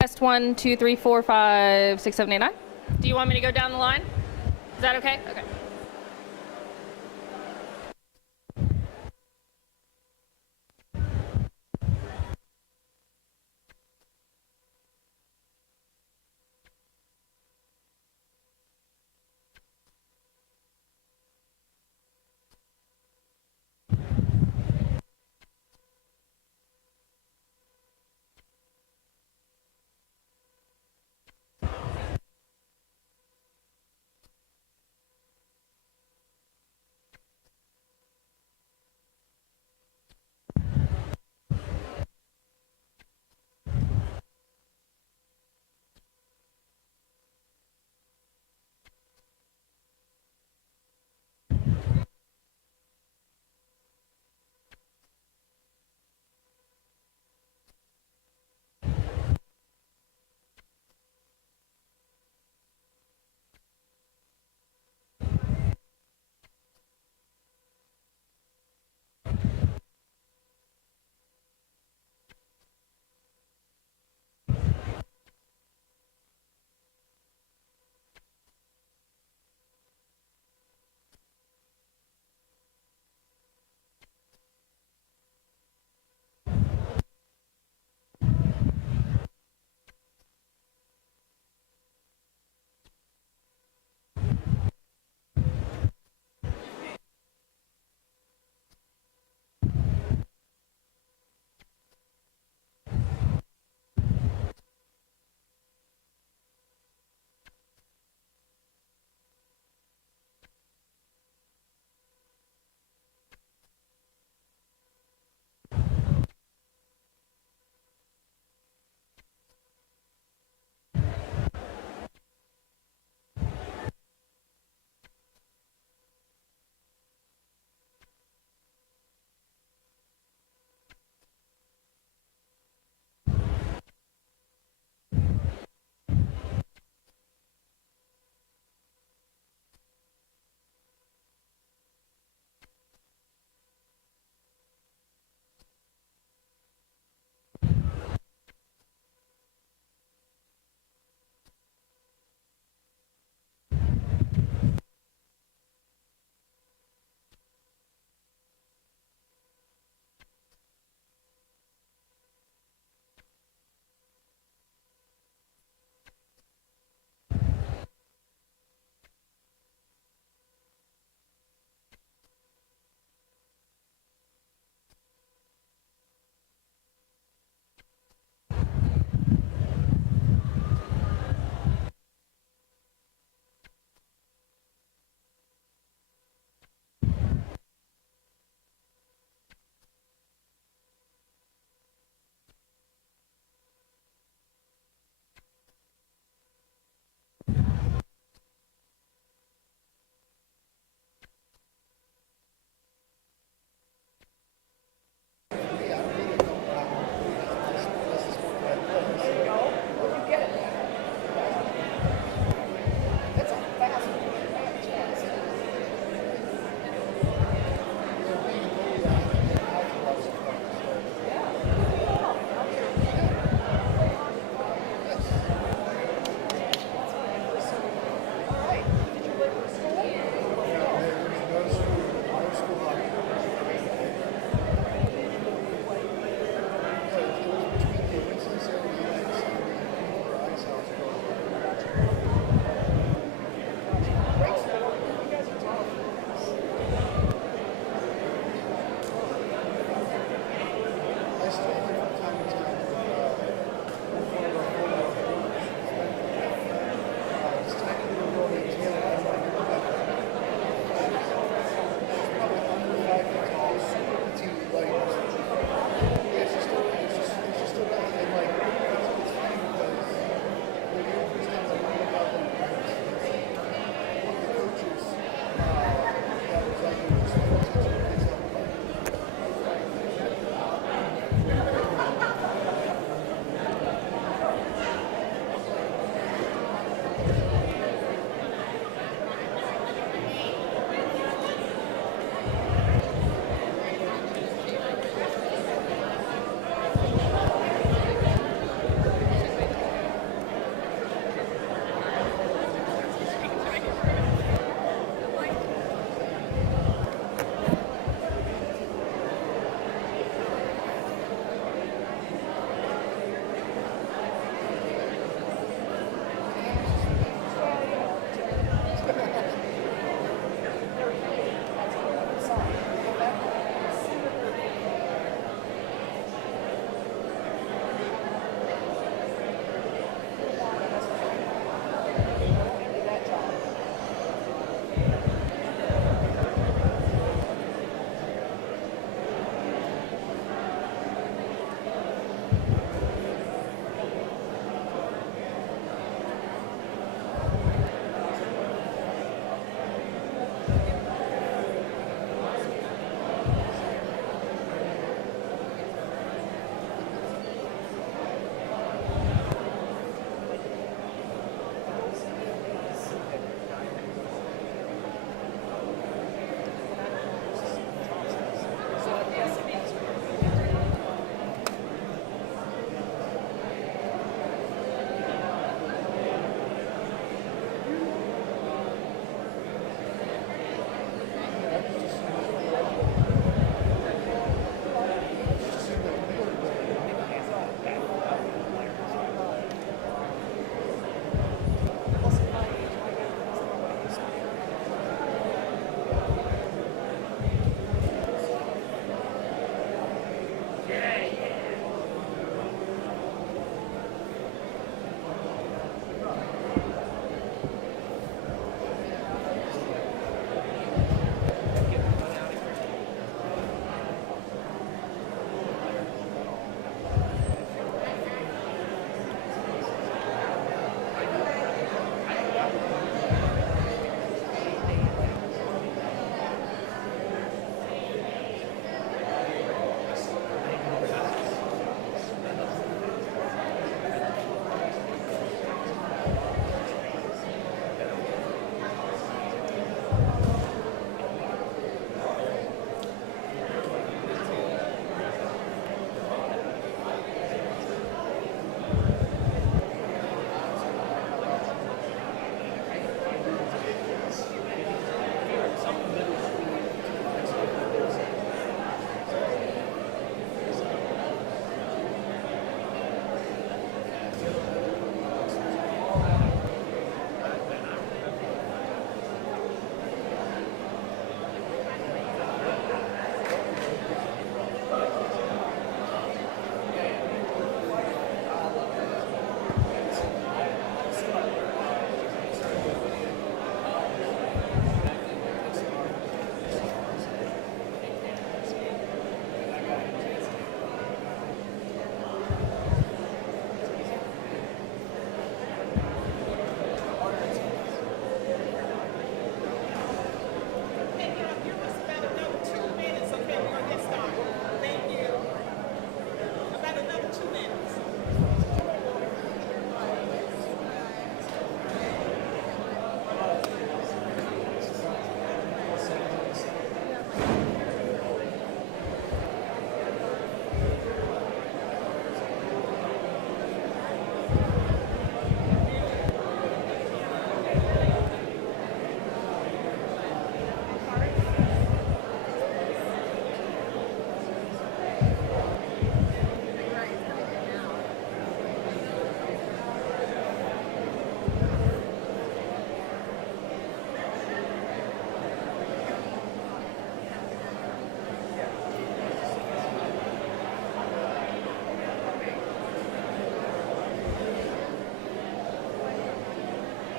Test 1, 2, 3, 4, 5, 6, 7, 8, 9. Do you want me to go down the line? Is that okay? Okay.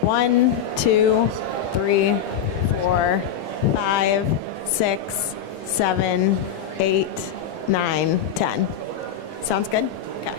1, 2, 3, 4, 5, 6, 7, 8, 9, 10. Sounds good? Okay.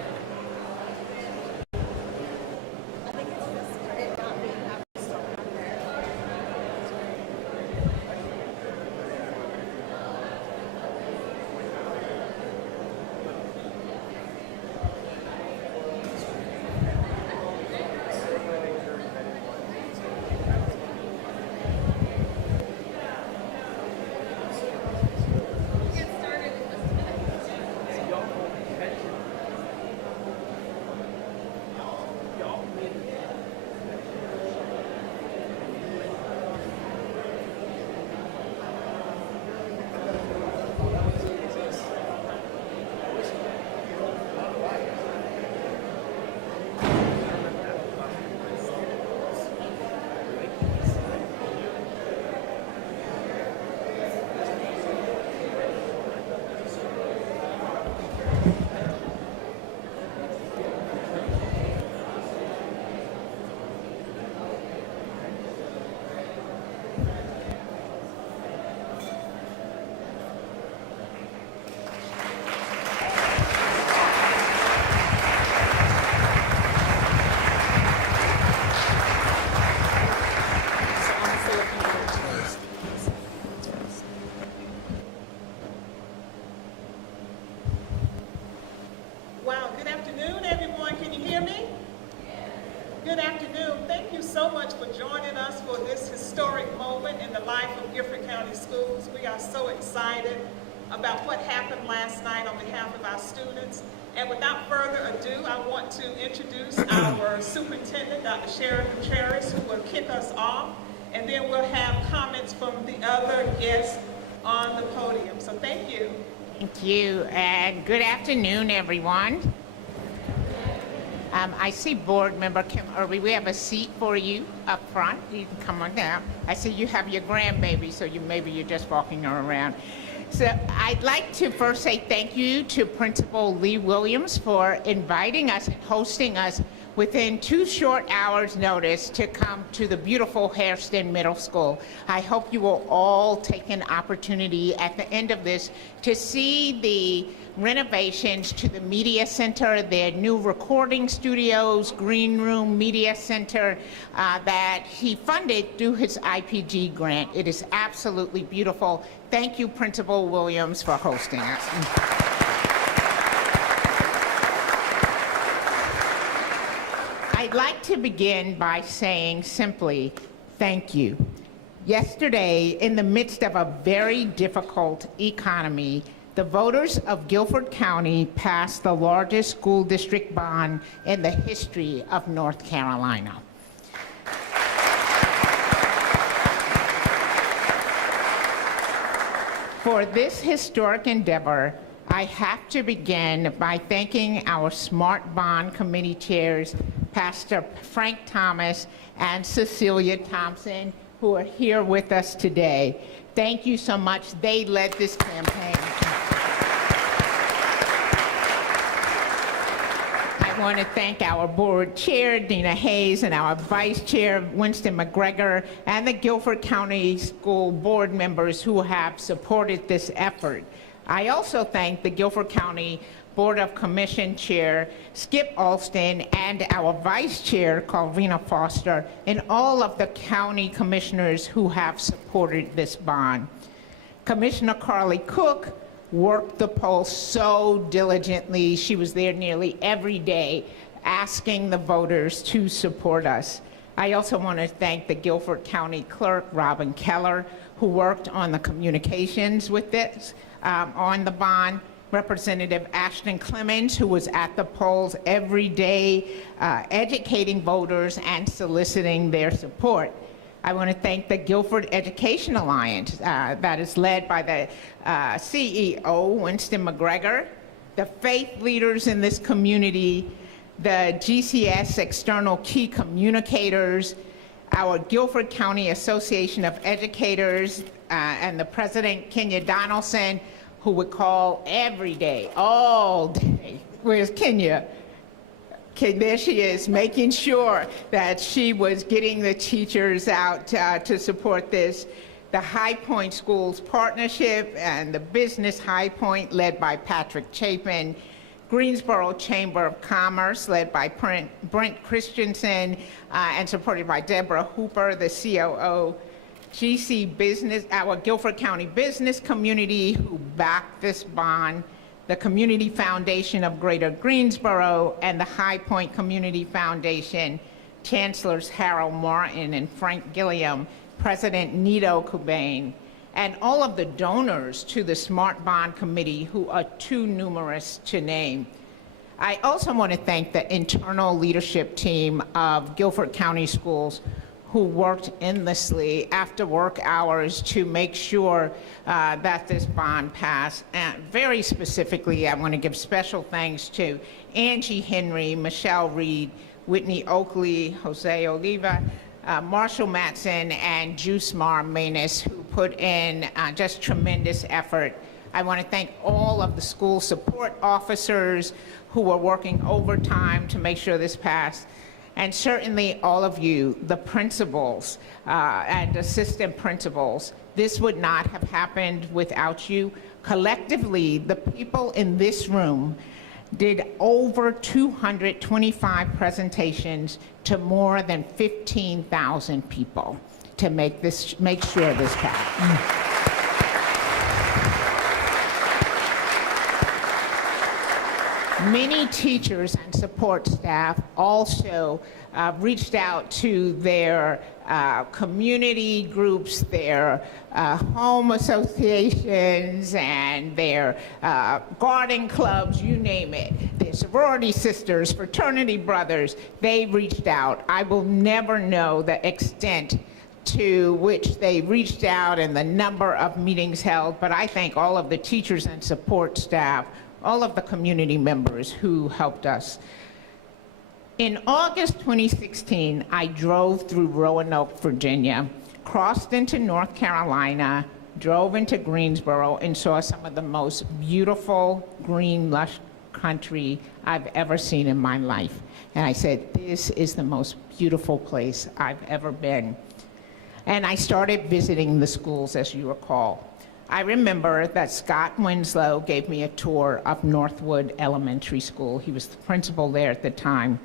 Wow, good afternoon, everyone. Can you hear me? Good afternoon. Thank you so much for joining us for this historic moment in the life of Guilford County Schools. We are so excited about what happened last night on behalf of our students. And without further ado, I want to introduce our superintendent, Dr. Sharon Contreras, who will kick us off. And then we'll have comments from the other guests on the podium. So thank you. Thank you, and good afternoon, everyone. I see Board Member Kim Irby. We have a seat for you up front. You can come on down. I see you have your grandbaby, so maybe you're just walking her around. So I'd like to first say thank you to Principal Lee Williams for inviting us and hosting us within 2 short hours' notice to come to the beautiful Hairston Middle School. I hope you will all take an opportunity at the end of this to see the renovations to the media center, their new recording studios, green room media center that he funded through his IPG grant. It is absolutely beautiful. Thank you, Principal Williams, for hosting us. I'd like to begin by saying simply, thank you. Yesterday, in the midst of a very difficult economy, the voters of Guilford County passed the largest school district bond in the history of North Carolina. For this historic endeavor, I have to begin by thanking our Smart Bond Committee chairs, Pastor Frank Thomas and Cecilia Thompson, who are here with us today. Thank you so much. They led this campaign. I want to thank our board chair, Dina Hayes, and our vice chair, Winston McGregor, and the Guilford County School board members who have supported this effort. I also thank the Guilford County Board of Commission Chair, Skip Alston, and our Vice Chair, Calvina Foster, and all of the county commissioners who have supported this bond. Commissioner Carly Cook worked the polls so diligently. She was there nearly every day asking the voters to support us. I also want to thank the Guilford County Clerk, Robin Keller, who worked on the communications with this, on the bond. Representative Ashton Clemens, who was at the polls every day, educating voters and soliciting their support. I want to thank the Guilford Education Alliance that is led by the CEO, Winston McGregor, the faith leaders in this community, the GCS external key communicators, our Guilford County Association of Educators, and the president, Kenya Donaldson, who would call every day, all day. Where's Kenya? Okay, there she is, making sure that she was getting the teachers out to support this. The High Point Schools Partnership and the Business High Point, led by Patrick Chapin. Greensboro Chamber of Commerce, led by Brent Christensen and supported by Deborah Hooper, the COO. GC Business, our Guilford County business community who backed this bond, the Community Foundation of Greater Greensboro, and the High Point Community Foundation, Chancellors Harold Martin and Frank Gilliam, President Nito Cobain, and all of the donors to the Smart Bond Committee who are too numerous to name. I also want to thank the internal leadership team of Guilford County Schools who worked endlessly after work hours to make sure that this bond passed. And very specifically, I want to give special thanks to Angie Henry, Michelle Reed, Whitney Oakley, Jose Oliva, Marshall Matson, and Jusmar Manus, who put in just tremendous effort. I want to thank all of the school support officers who were working overtime to make sure this passed. And certainly all of you, the principals and assistant principals. This would not have happened without you. Collectively, the people in this room did over 225 presentations to more than 15,000 people to make sure this passed. Many teachers and support staff also reached out to their community groups, their home associations, and their garden clubs, you name it. Their sorority sisters, fraternity brothers, they reached out. I will never know the extent to which they reached out and the number of meetings held, but I thank all of the teachers and support staff, all of the community members who helped us. In August 2016, I drove through Roanoke, Virginia, crossed into North Carolina, drove into Greensboro, and saw some of the most beautiful, green, lush country I've ever seen in my life. And I said, this is the most beautiful place I've ever been. And I started visiting the schools, as you recall. I remember that Scott Winslow gave me a tour of Northwood Elementary School. He was the principal there at the time.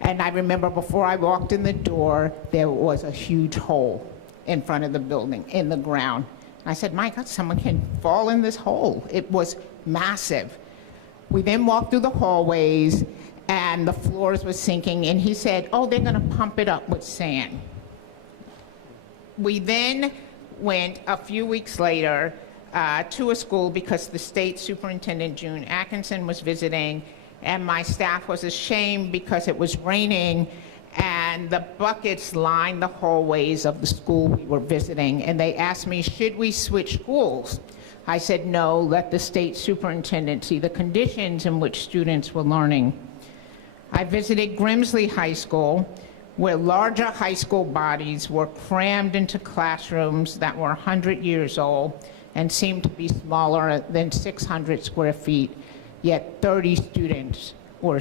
And I remember before I walked in the door, there was a huge hole in front of the building, in the ground. I said, my God, someone can fall in this hole. It was massive. We then walked through the hallways, and the floors were sinking, and he said, oh, they're gonna pump it up with sand. We then went a few weeks later to a school because the state superintendent, June Atkinson, was visiting, and my staff was ashamed because it was raining and the buckets lined the hallways of the school we were visiting, and they asked me, should we switch schools? I said, no, let the state superintendent see the conditions in which students were learning. I visited Grimsley High School, where larger high school bodies were crammed into classrooms that were 100 years old and seemed to be smaller than 600 square feet, yet 30 students were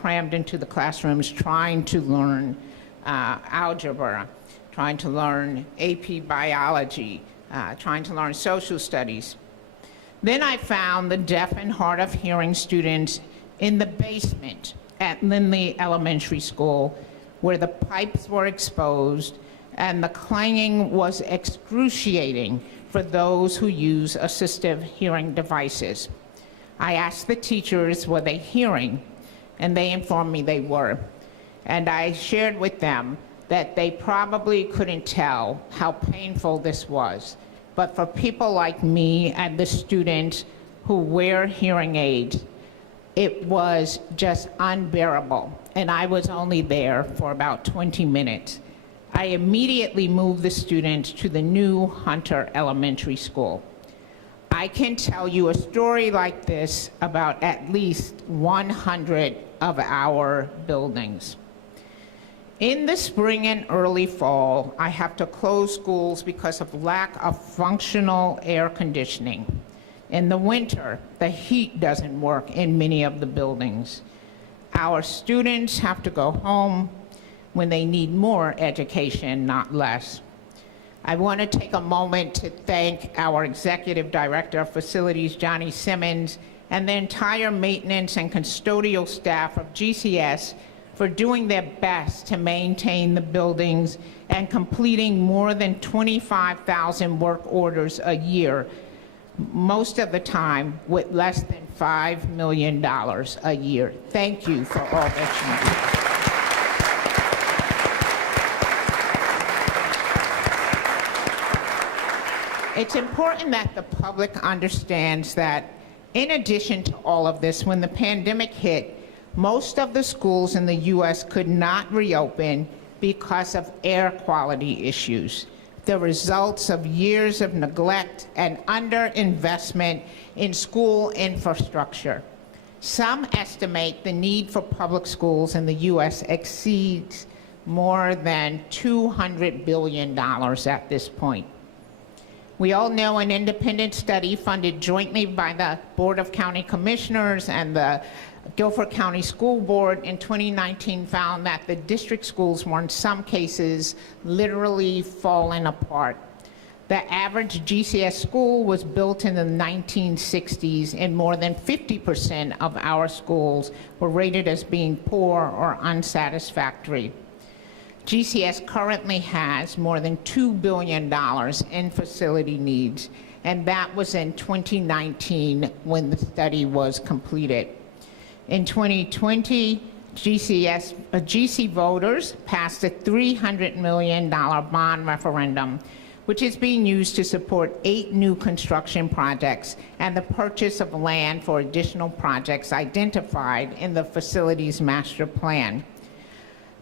crammed into the classrooms trying to learn algebra, trying to learn AP biology, trying to learn social studies. Then I found the deaf and hard of hearing students in the basement at Lindley Elementary School, where the pipes were exposed and the clanging was excruciating for those who use assistive hearing devices. I asked the teachers, were they hearing? And they informed me they were. And I shared with them that they probably couldn't tell how painful this was. But for people like me and the students who wear hearing aids, it was just unbearable, and I was only there for about 20 minutes. I immediately moved the students to the new Hunter Elementary School. I can tell you a story like this about at least 100 of our buildings. In the spring and early fall, I have to close schools because of lack of functional air conditioning. In the winter, the heat doesn't work in many of the buildings. Our students have to go home when they need more education, not less. I want to take a moment to thank our Executive Director of Facilities, Johnny Simmons, and the entire maintenance and custodial staff of GCS for doing their best to maintain the buildings and completing more than 25,000 work orders a year, most of the time with less than $5 million a year. Thank you for all that you do. It's important that the public understands that in addition to all of this, when the pandemic hit, most of the schools in the U.S. could not reopen because of air quality issues, the results of years of neglect and underinvestment in school infrastructure. Some estimate the need for public schools in the U.S. exceeds more than $200 billion at this point. We all know an independent study funded jointly by the Board of County Commissioners and the Guilford County School Board in 2019 found that the district schools were in some cases literally falling apart. The average GCS school was built in the 1960s, and more than 50% of our schools were rated as being poor or unsatisfactory. GCS currently has more than $2 billion in facility needs, and that was in 2019 when the study was completed. In 2020, GC voters passed a $300 million bond referendum, which is being used to support 8 new construction projects and the purchase of land for additional projects identified in the facilities master plan.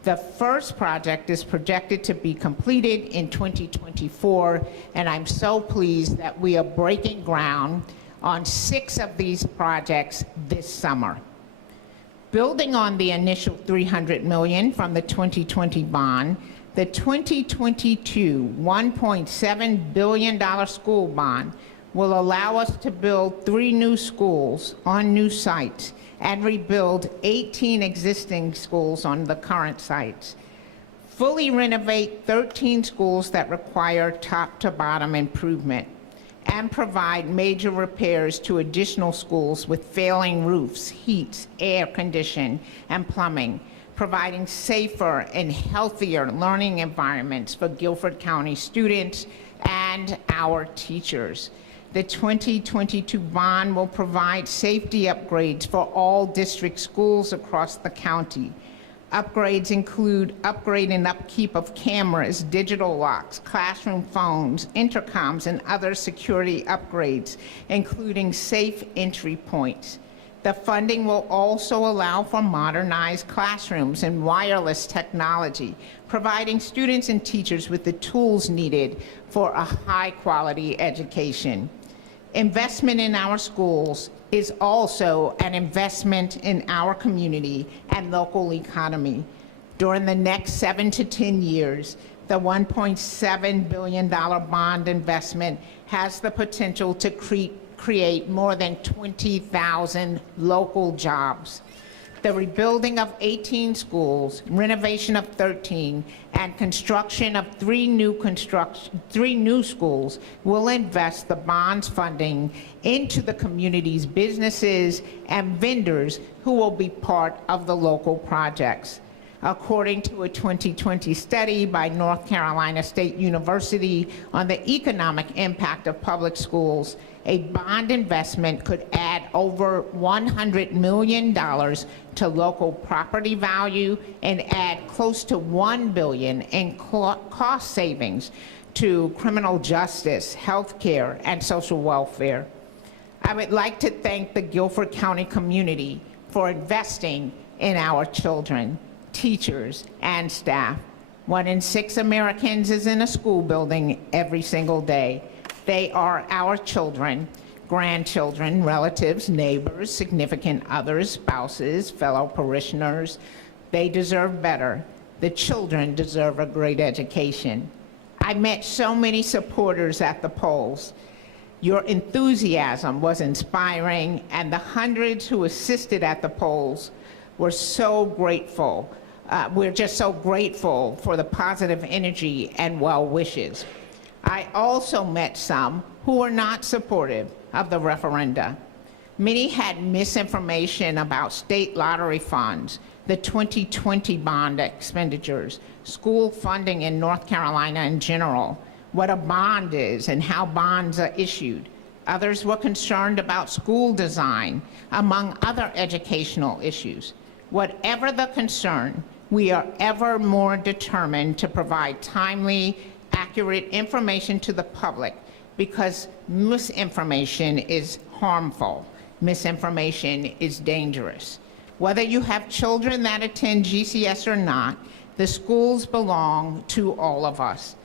The first project is projected to be completed in 2024, and I'm so pleased that we are breaking ground on 6 of these projects this summer. Building on the initial $300 million from the 2020 bond, the 2022 $1.7 billion school bond will allow us to build 3 new schools on new sites and rebuild 18 existing schools on the current sites, fully renovate 13 schools that require top-to-bottom improvement, and provide major repairs to additional schools with failing roofs, heat, air conditioning, and plumbing, providing safer and healthier learning environments for Guilford County students and our teachers. The 2022 bond will provide safety upgrades for all district schools across the county. Upgrades include upgrade and upkeep of cameras, digital locks, classroom phones, intercoms, and other security upgrades, including safe entry points. The funding will also allow for modernized classrooms and wireless technology, providing students and teachers with the tools needed for a high-quality education. Investment in our schools is also an investment in our community and local economy. During the next 7 to 10 years, the $1.7 billion bond investment has the potential to create more than 20,000 local jobs. The rebuilding of 18 schools, renovation of 13, and construction of 3 new schools will invest the bond's funding into the community's businesses and vendors who will be part of the local projects. According to a 2020 study by North Carolina State University on the economic impact of public schools, a bond investment could add over $100 million to local property value and add close to $1 billion in cost savings to criminal justice, healthcare, and social welfare. I would like to thank the Guilford County community for investing in our children, teachers, and staff. 1 in 6 Americans is in a school building every single day. They are our children, grandchildren, relatives, neighbors, significant others, spouses, fellow parishioners. They deserve better. The children deserve a great education. I met so many supporters at the polls. Your enthusiasm was inspiring, and the hundreds who assisted at the polls We're so grateful. We're just so grateful for the positive energy and well wishes. I also met some who were not supportive of the referenda. Many had misinformation about state lottery funds, the 2020 bond expenditures, school funding in North Carolina in general, what a bond is and how bonds are issued. Others were concerned about school design, among other educational issues. Whatever the concern, we are ever more determined to provide timely, accurate information to the public because misinformation is harmful. Misinformation is dangerous. Whether you have children that attend GCS or not, the schools belong to all of us.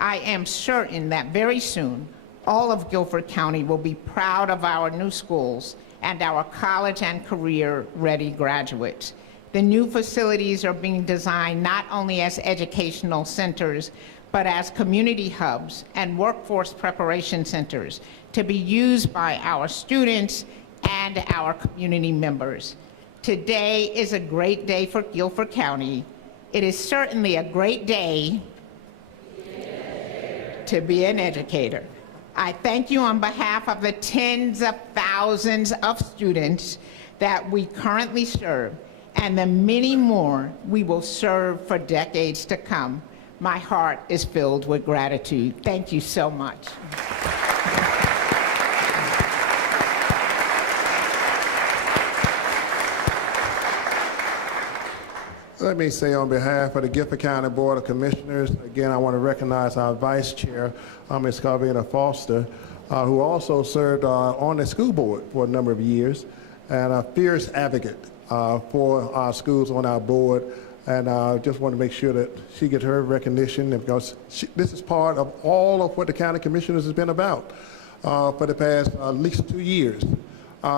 I am certain that very soon, all of Guilford County will be proud of our new schools and our college and career-ready graduates. The new facilities are being designed not only as educational centers, but as community hubs and workforce preparation centers to be used by our students and our community members. Today is a great day for Guilford County. It is certainly a great day to be an educator. I thank you on behalf of the tens of thousands of students that we currently serve and the many more we will serve for decades to come. My heart is filled with gratitude. Thank you so much. Let me say on behalf of the Guilford County Board of Commissioners, again, I want to recognize our Vice Chair, Ms. Carvina Foster, who also served on the school board for a number of years, and a fierce advocate for our schools on our board. And I just want to make sure that she gets her recognition because this is part of all of what the County Commissioners has been about for the past at least 2 years.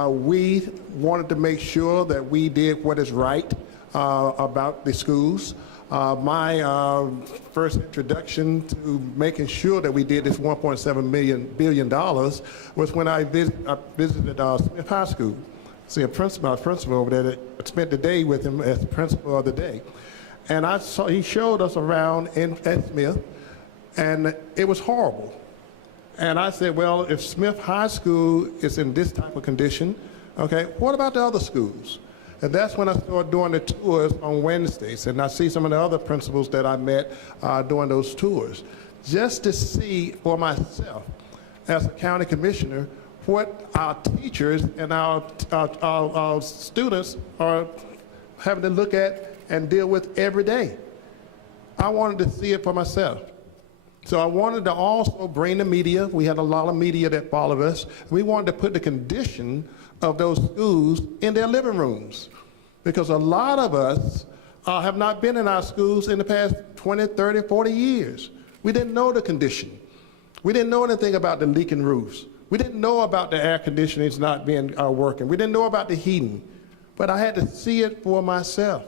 We wanted to make sure that we did what is right about the schools. My first introduction to making sure that we did this $1.7 billion was when I visited Smith High School. See, a principal over there that spent the day with him as principal of the day. And he showed us around at Smith, and it was horrible. And I said, well, if Smith High School is in this type of condition, okay, what about the other schools? And that's when I started doing the tours on Wednesdays, and I see some of the other principals that I met doing those tours, just to see for myself, as a county commissioner, what our teachers and our students are having to look at and deal with every day. I wanted to see it for myself. So I wanted to also bring the media. We had a lot of media that followed us. We wanted to put the condition of those schools in their living rooms, because a lot of us have not been in our schools in the past 20, 30, 40 years. We didn't know the condition. We didn't know anything about the leaking roofs. We didn't know about the air conditionings not being working. We didn't know about the heating, but I had to see it for myself.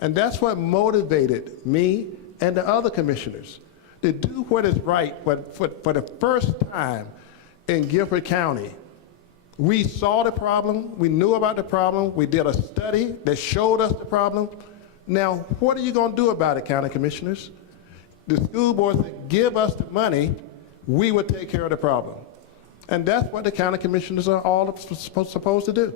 And that's what motivated me and the other commissioners to do what is right. For the first time in Guilford County, we saw the problem, we knew about the problem, we did a study that showed us the problem. Now, what are you going to do about it, county commissioners? The school board said, give us the money, we will take care of the problem. And that's what the county commissioners are all supposed to do.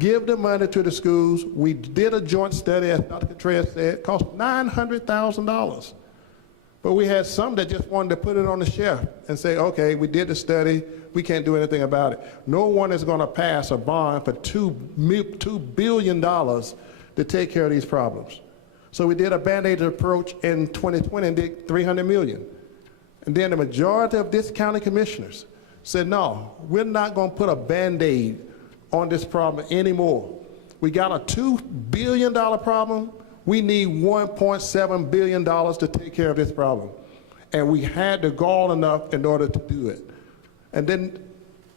Give the money to the schools. We did a joint study, as Dr. Contreras said, it cost $900,000. But we had some that just wanted to put it on the shelf and say, okay, we did the study, we can't do anything about it. No one is going to pass a bond for $2 billion to take care of these problems. So we did a Band-Aid approach in 2020 and did $300 million. And then the majority of this county commissioners said, no, we're not going to put a Band-Aid on this problem anymore. We got a $2 billion problem. We need $1.7 billion to take care of this problem. And we had the gall enough in order to do it. And then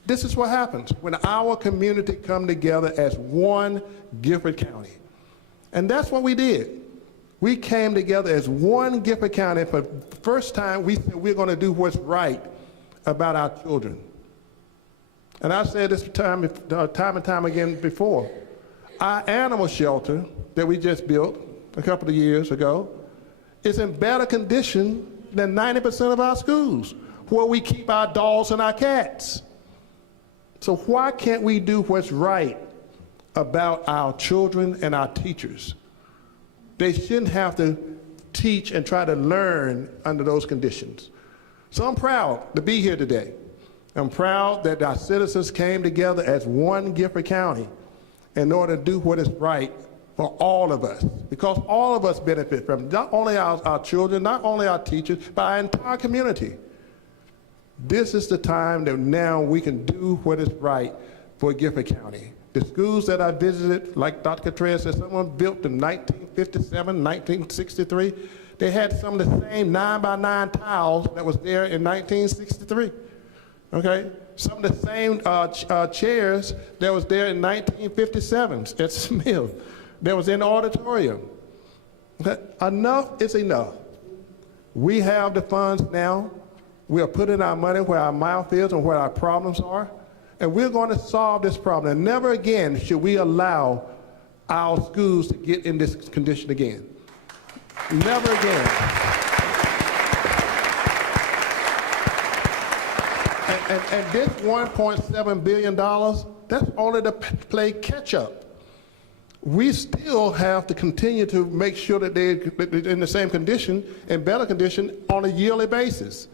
this is what happens when our community come together as one Guilford County. And that's what we did. We came together as one Guilford County. For the first time, we said we're going to do what's right about our children. And I've said this time and time again before. Our animal shelter that we just built a couple of years ago is in better condition than 90% of our schools, where we keep our dogs and our cats. So why can't we do what's right about our children and our teachers? They shouldn't have to teach and try to learn under those conditions. So I'm proud to be here today. I'm proud that our citizens came together as one Guilford County in order to do what is right for all of us, because all of us benefit from it, not only our children, not only our teachers, but our entire community. This is the time that now we can do what is right for Guilford County. The schools that I visited, like Dr. Contreras said, someone built in 1957, 1963, they had some of the same 9x9 tiles that was there in 1963, okay? Some of the same chairs that was there in 1957 at Smith, that was in the auditorium. Okay? Enough is enough. We have the funds now. We are putting our money where our mouth is and where our problems are, and we're going to solve this problem. And never again should we allow our schools to get in this condition again. Never again. And this $1.7 billion, that's only to play catch up. We still have to continue to make sure that they're in the same condition and better condition on a yearly basis.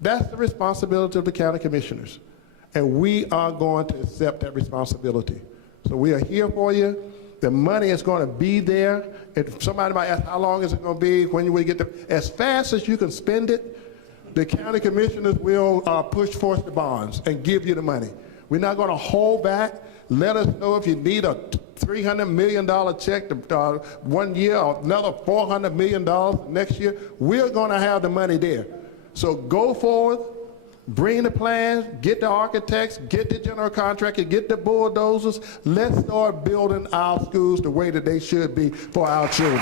That's the responsibility of the county commissioners. And we are going to accept that responsibility. So we are here for you. The money is going to be there. If somebody might ask, how long is it going to be? When we get as fast as you can spend it, the county commissioners will push forth the bonds and give you the money. We're not going to hold back. Let us know if you need a $300 million check to, 1 year, or another $400 million next year. We're going to have the money there. So go forward, bring the plans, get the architects, get the general contractor, get the bulldozers. Let's start building our schools the way that they should be for our children.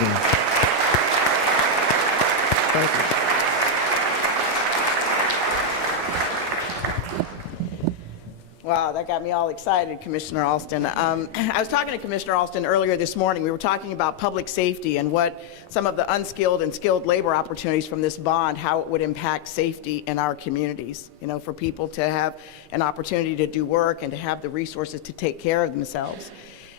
Thank you. Wow, that got me all excited, Commissioner Alston. I was talking to Commissioner Alston earlier this morning. We were talking about public safety and what some of the unskilled and skilled labor opportunities from this bond, how it would impact safety in our communities, you know, for people to have an opportunity to do work and to have the resources to take care of themselves.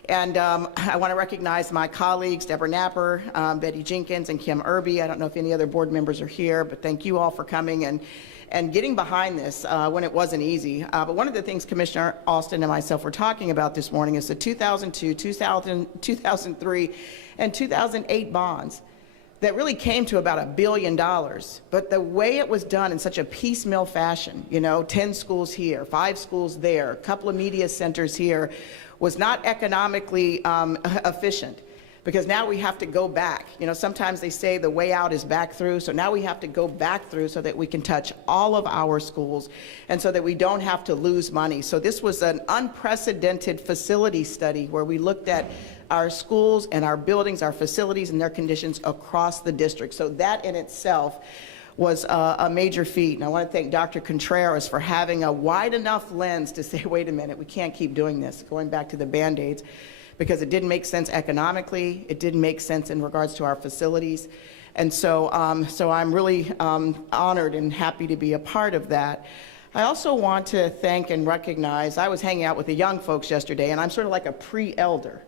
And I want to recognize my colleagues, Deborah Napper, Betty Jenkins, and Kim Irby. I don't know if any other board members are here, but thank you all for coming and getting behind this when it wasn't easy. But one of the things Commissioner Alston and myself were talking about this morning is the 2002, 2003, and 2008 bonds that really came to about $1 billion. But the way it was done in such a piecemeal fashion, you know, 10 schools here, 5 schools there, a couple of media centers here, was not economically efficient. Because now we have to go back. You know, sometimes they say the way out is back through, so now we have to go back through so that we can touch all of our schools and so that we don't have to lose money. So this was an unprecedented facility study where we looked at our schools and our buildings, our facilities and their conditions across the district. So that in itself was a major feat. And I want to thank Dr. Contreras for having a wide enough lens to say, wait a minute, we can't keep doing this, going back to the Band-Aids, because it didn't make sense economically, it didn't make sense in regards to our facilities. And so, so I'm really honored and happy to be a part of that. I also want to thank and recognize, I was hanging out with the young folks yesterday, and I'm sort of like a pre-elder.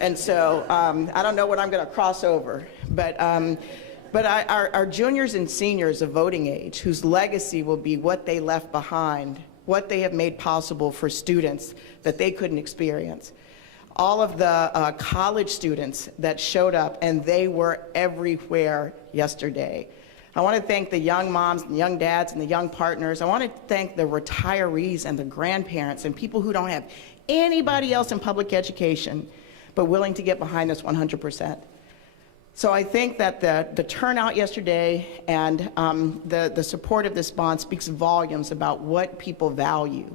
And so I don't know what I'm gonna cross over, but our juniors and seniors of voting age, whose legacy will be what they left behind, what they have made possible for students that they couldn't experience. All of the college students that showed up, and they were everywhere yesterday. I want to thank the young moms and young dads and the young partners. I want to thank the retirees and the grandparents and people who don't have anybody else in public education but willing to get behind this 100%. So I think that the turnout yesterday and the support of this bond speaks volumes about what people value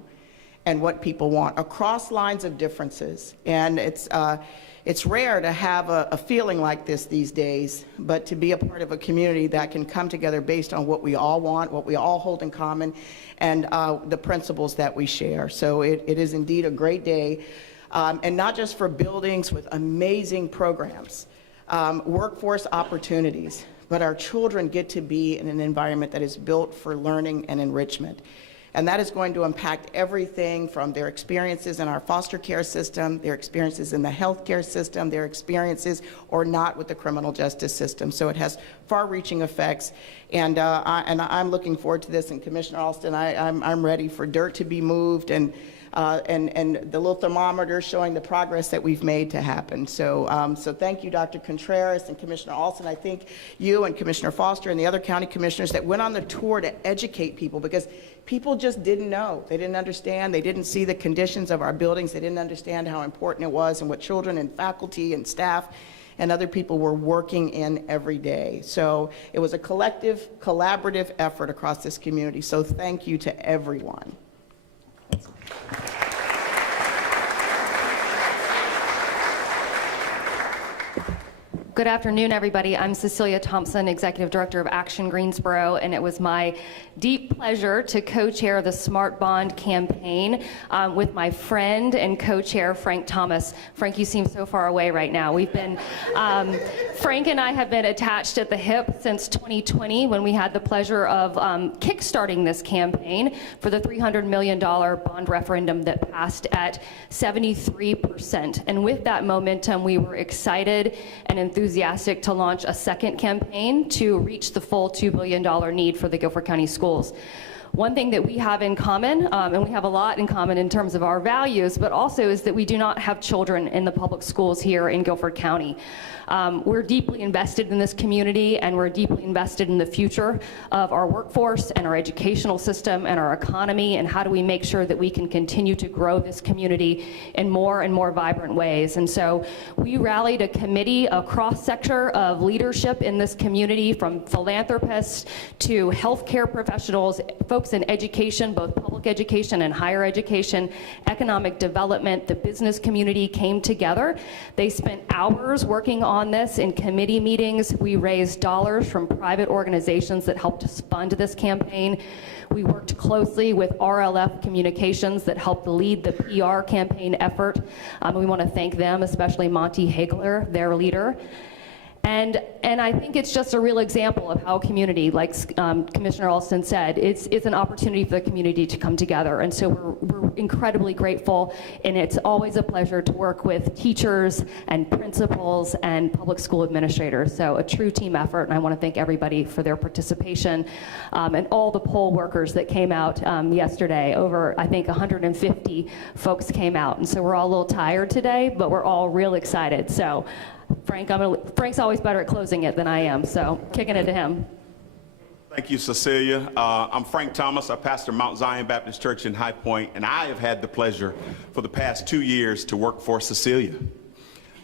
and what people want across lines of differences. And it's rare to have a feeling like this these days, but to be a part of a community that can come together based on what we all want, what we all hold in common, and the principles that we share. So it is indeed a great day. and not just for buildings with amazing programs, workforce opportunities, but our children get to be in an environment that is built for learning and enrichment. And that is going to impact everything from their experiences in our foster care system, their experiences in the healthcare system, their experiences or not with the criminal justice system. So it has far-reaching effects. And I'm looking forward to this. And Commissioner Alston, I'm ready for dirt to be moved and the little thermometer showing the progress that we've made to happen. So, so thank you, Dr. Contreras and Commissioner Alston. I think you and Commissioner Foster and the other county commissioners that went on the tour to educate people, because people just didn't know. They didn't understand. They didn't see the conditions of our buildings. They didn't understand how important it was and what children and faculty and staff and other people were working in every day. So it was a collective, collaborative effort across this community. So thank you to everyone. Good afternoon, everybody. I'm Cecilia Thompson, Executive Director of Action Greensboro, and it was my deep pleasure to co-chair the Smart Bond campaign with my friend and co-chair Frank Thomas. Frank, you seem so far away right now. We've been, Frank and I have been attached at the hip since 2020 when we had the pleasure of kickstarting this campaign for the $300 million bond referendum that passed at 73%. And with that momentum, we were excited and enthusiastic to launch a second campaign to reach the full $2 billion need for the Guilford County schools. One thing that we have in common, and we have a lot in common in terms of our values, but also is that we do not have children in the public schools here in Guilford County. We're deeply invested in this community, and we're deeply invested in the future of our workforce and our educational system and our economy, and how do we make sure that we can continue to grow this community in more and more vibrant ways. And so we rallied a committee, a cross-sector of leadership in this community, from philanthropists to healthcare professionals, folks in education, both public education and higher education, economic development. The business community came together. They spent hours working on this in committee meetings. We raised dollars from private organizations that helped us fund this campaign. We worked closely with RLF Communications that helped lead the PR campaign effort. We want to thank them, especially Monty Hagler, their leader. And I think it's just a real example of how a community, like Commissioner Alston said, it's an opportunity for the community to come together. And so we're incredibly grateful, and it's always a pleasure to work with teachers and principals and public school administrators. So a true team effort, and I want to thank everybody for their participation, and all the poll workers that came out yesterday. Over, I think, 150 folks came out. And so we're all a little tired today, but we're all real excited. So Frank's always better at closing it than I am, so kicking it to him. Thank you, Cecilia. I'm Frank Thomas. I pastor Mount Zion Baptist Church in High Point, and I have had the pleasure for the past 2 years to work for Cecilia.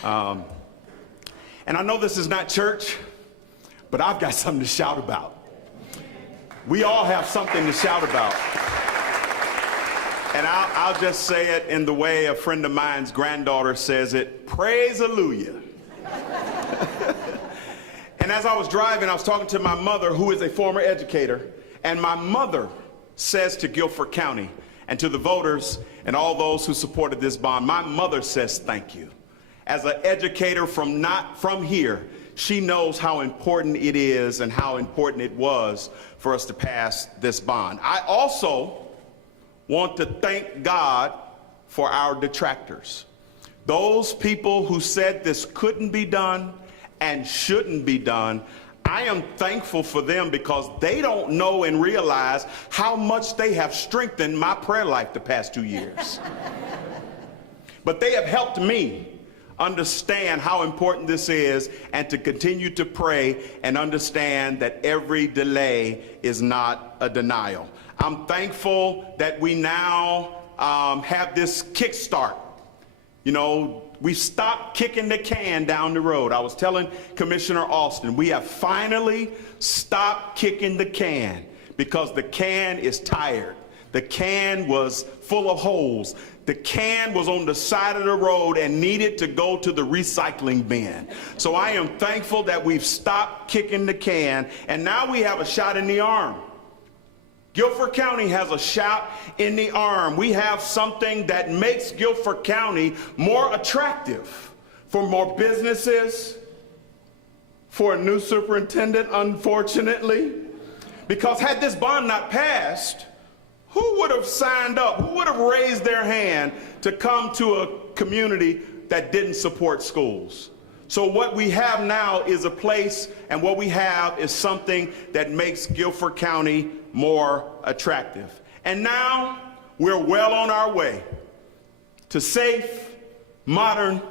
And I know this is not church, but I've got something to shout about. We all have something to shout about. And I'll just say it in the way a friend of mine's granddaughter says it: praise hallelujah. And as I was driving, I was talking to my mother, who is a former educator, and my mother says to Guilford County and to the voters and all those who supported this bond, my mother says thank you. As an educator not from here, she knows how important it is and how important it was for us to pass this bond. I also want to thank God for our detractors. Those people who said this couldn't be done and shouldn't be done, I am thankful for them, because they don't know and realize how much they have strengthened my prayer life the past 2 years. But they have helped me understand how important this is, and to continue to pray and understand that every delay is not a denial. I'm thankful that we now have this kickstart. You know, we stopped kicking the can down the road. I was telling Commissioner Alston, we have finally stopped kicking the can, because the can is tired. The can was full of holes. The can was on the side of the road and needed to go to the recycling bin. So I am thankful that we've stopped kicking the can, and now we have a shot in the arm. Guilford County has a shot in the arm. We have something that makes Guilford County more attractive for more businesses, for a new superintendent, unfortunately. Because had this bond not passed, who would have signed up? Who would have raised their hand to come to a community that didn't support schools? So what we have now is a place, and what we have is something that makes Guilford County more attractive. And now we're well on our way to safe, modern,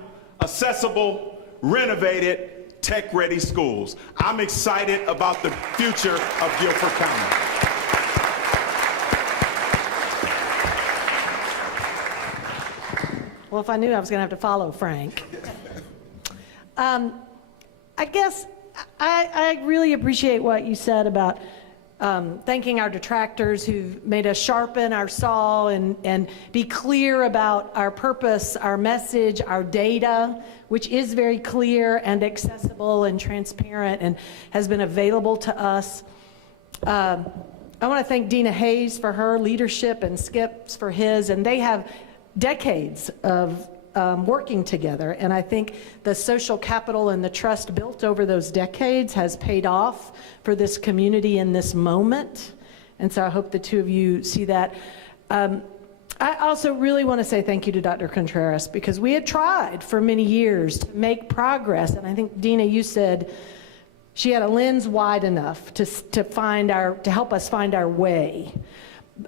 accessible, renovated, tech-ready schools. I'm excited about the future of Guilford County. Well, if I knew I was going to have to follow Frank. I guess I really appreciate what you said about thanking our detractors who've made us sharpen our saw and be clear about our purpose, our message, our data, which is very clear and accessible and transparent and has been available to us. I want to thank Dina Hayes for her leadership and Skip's for his, and they have decades of working together, and I think the social capital and the trust built over those decades has paid off for this community in this moment, and so I hope the two of you see that. I also really want to say thank you to Dr. Contreras, because we had tried for many years to make progress, and I think, Dina, you said she had a lens wide enough to help us find our way.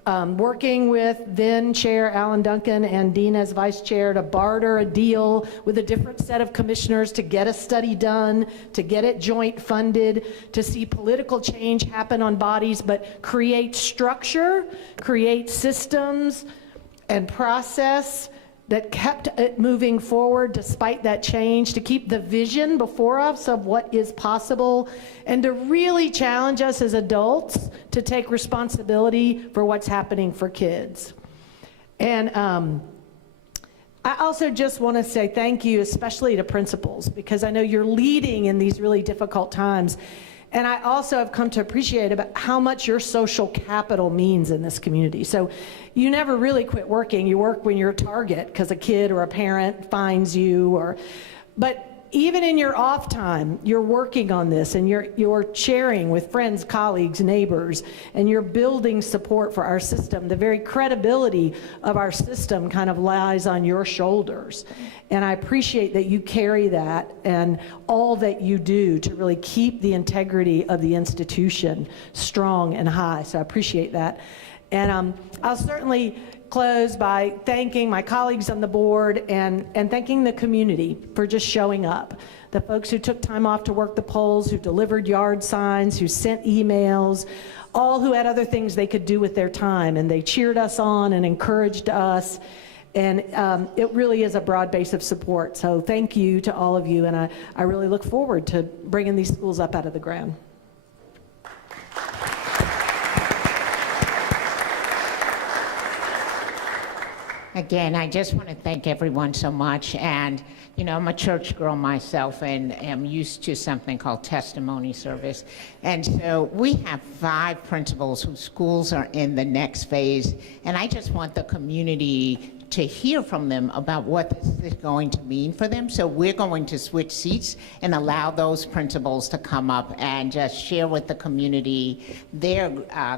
Working with then Chair Alan Duncan and Dina as Vice Chair to barter a deal with a different set of commissioners to get a study done, to get it joint funded, to see political change happen on bodies, but create structure, create systems and process that kept it moving forward despite that change, to keep the vision before us of what is possible, and to really challenge us as adults to take responsibility for what's happening for kids. And I also just want to say thank you, especially to principals, because I know you're leading in these really difficult times. And I also have come to appreciate about how much your social capital means in this community. So you never really quit working. You work when you're a target because a kid or a parent finds you, but even in your off time, you're working on this, and you're sharing with friends, colleagues, neighbors, and you're building support for our system. The very credibility of our system kind of lies on your shoulders. And I appreciate that you carry that and all that you do to really keep the integrity of the institution strong and high. So I appreciate that. And I'll certainly close by thanking my colleagues on the board and thanking the community for just showing up. The folks who took time off to work the polls, who delivered yard signs, who sent emails, all who had other things they could do with their time, and they cheered us on and encouraged us. And it really is a broad base of support. So thank you to all of you, and I really look forward to bringing these schools up out of the ground. Again, I just want to thank everyone so much. And, you know, I'm a church girl myself and am used to something called testimony service. And so we have 5 principals whose schools are in the next phase. And I just want the community to hear from them about what this is going to mean for them. So we're going to switch seats and allow those principals to come up and just share with the community their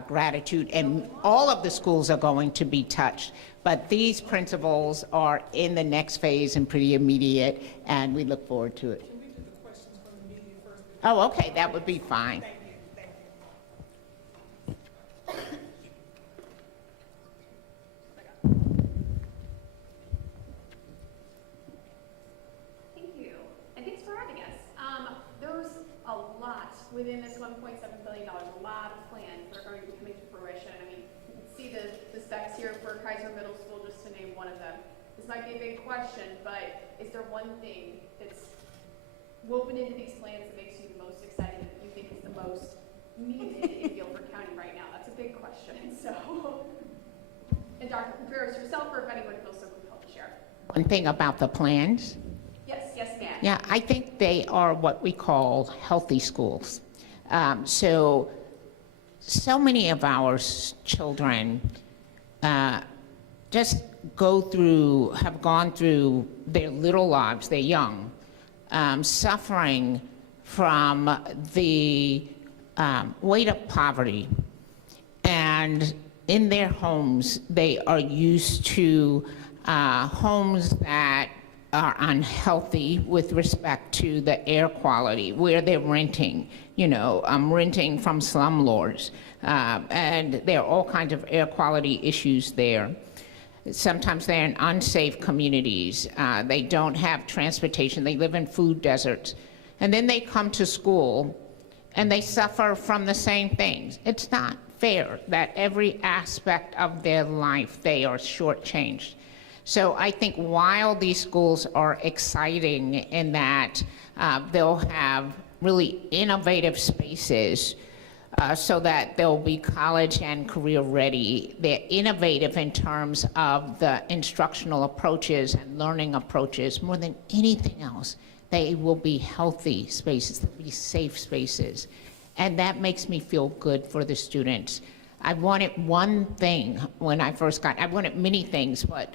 gratitude. And all of the schools are going to be touched. But these principals are in the next phase and pretty immediate, and we look forward to it. Can we do the questions from the media first? Oh, okay, that would be fine. Thank you. Thank you, and thanks for having us. There's a lot within this $1.7 billion, a lot of plans that are going to be coming to fruition. I mean, you can see the specs here for Kaiser Middle School, just to name one of them. This might be a big question, but is there one thing that's woven into these plans that makes you the most excited, that you think is the most needed in Guilford County right now? That's a big question, so. And Dr. Contreras yourself, or if anyone feels so compelled to share. One thing about the plans. Yes, ma'am. Yeah, I think they are what we call healthy schools. So so many of our children just have gone through their little lives, they're young, suffering from the weight of poverty. And in their homes, they are used to homes that are unhealthy with respect to the air quality, where they're renting, renting from slumlords. And there are all kinds of air quality issues there. Sometimes they're in unsafe communities. They don't have transportation. They live in food deserts. And then they come to school and they suffer from the same things. It's not fair that every aspect of their life they are shortchanged. So I think while these schools are exciting in that they'll have really innovative spaces so that they'll be college and career ready, they're innovative in terms of the instructional approaches and learning approaches. More than anything else, they will be healthy spaces, they'll be safe spaces. And that makes me feel good for the students. I wanted one thing when I first I wanted many things, but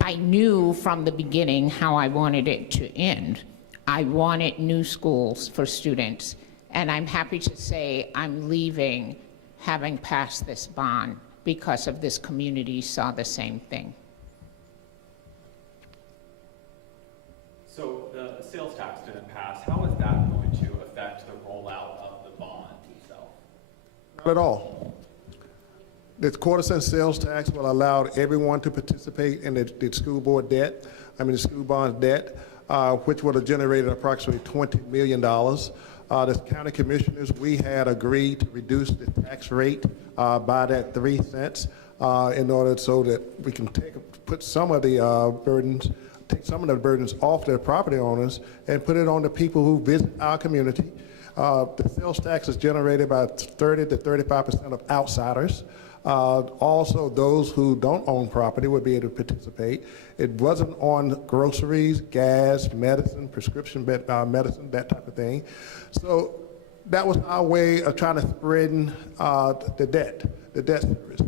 I knew from the beginning how I wanted it to end. I wanted new schools for students, and I'm happy to say I'm leaving having passed this bond because of this community saw the same thing. So the sales tax didn't pass. How is that going to affect the rollout of the bond itself? Not at all. The quarter-cent sales tax will allow everyone to participate in the school board debt, the school bond debt, which would have generated approximately $20 million. The county commissioners, we had agreed to reduce the tax rate by that 3 cents in order so that we can put some of the burdens, take some of the burdens off the property owners and put it on the people who visit our community. The sales tax is generated by 30 to 35% of outsiders. Also, those who don't own property would be able to participate. It wasn't on groceries, gas, medicine, prescription medicine, that type of thing. So that was our way of trying to spread the debt service.